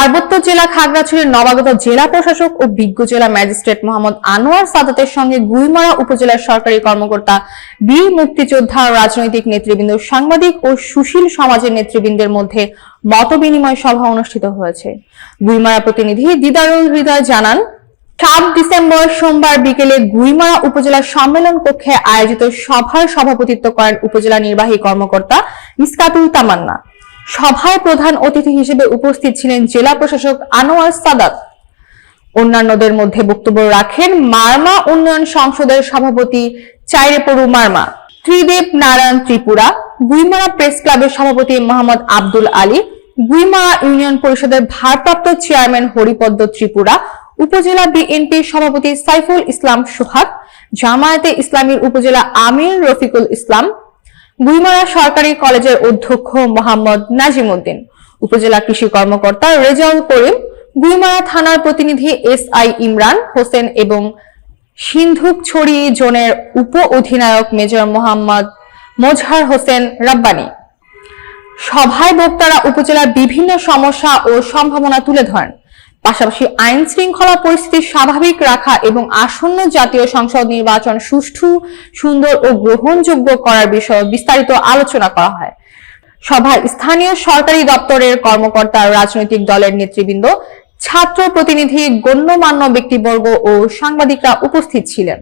পার্বত্য জেলা খাগড়াছড়ির নবাগত জেলা প্রশাসক ও বিজ্ঞ জেলা ম্যাজিস্ট্রেট মোহাম্মদ আনোয়ার সাদাতের সঙ্গে গুইমারা উপজেলার সরকারি কর্মকর্তা বীর মুক্তিযোদ্ধা রাজনৈতিক নেতৃবৃন্দ, সাংবাদিক ও সুশীল সমাজের নেতৃবৃন্দের মধ্যে মতবিনিময় সভা অনুষ্ঠিত হয়েছে। গুইমারা প্রতিনিধি দিদারুল হৃদয় জানান, সাত ডিসেম্বর সোমবার বিকেলে গুইমারা উপজেলা সম্মেলন কক্ষে আয়োজিত সভার সভাপতিত্ব করেন উপজেলা নির্বাহী কর্মকর্তা মিসকাতুল তামান্না। সভায় প্রধান অতিথি হিসেবে উপস্থিত ছিলেন জেলা প্রশাসক আনোয়ার সাদাত। অন্যান্যদের মধ্যে বক্তব্য রাখেন মারমা উন্নয়ন সংসদের সভাপতি চাইরেপরু মারমা, ত্রিদেব নারায়ণ ত্রিপুরা, গুইমারা প্রেস ক্লাবের সভাপতি মোহাম্মদ আব্দুল আলী, গুইমারা ইউনিয়ন পরিষদের ভারপ্রাপ্ত চেয়ারম্যান হরিপদ্ম ত্রিপুরা, উপজেলা বিএনপির সভাপতি সাইফুল ইসলাম সোহাগ, জামায়াতে ইসলামীর উপজেলা আমির রফিকুল ইসলাম গুইমারা সরকারি কলেজের অধ্যক্ষ মোহাম্মদ নাজিম উদ্দিন উপজেলা কৃষি কর্মকর্তা রেজাউল করিম গুইমারা থানার প্রতিনিধি এস আই ইমরান হোসেন এবং সিন্ধুকছড়ি জোনের উপ অধিনায়ক মেজর মোহাম্মদ মোজহার হোসেন রাব্বানি। সভায় বক্তারা উপজেলার বিভিন্ন সমস্যা ও সম্ভাবনা তুলে ধরেন। পাশাপাশি আইন শৃঙ্খলা পরিস্থিতি স্বাভাবিক রাখা এবং আসন্ন জাতীয় সংসদ নির্বাচন সুষ্ঠু, সুন্দর ও গ্রহণযোগ্য করার বিষয়ে বিস্তারিত আলোচনা করা হয়। সভায় স্থানীয় সরকারি দপ্তরের কর্মকর্তা রাজনৈতিক দলের নেতৃবৃন্দ, ছাত্র প্রতিনিধি, গণ্যমান্য ব্যক্তিবর্গ ও সাংবাদিকরা উপস্থিত ছিলেন।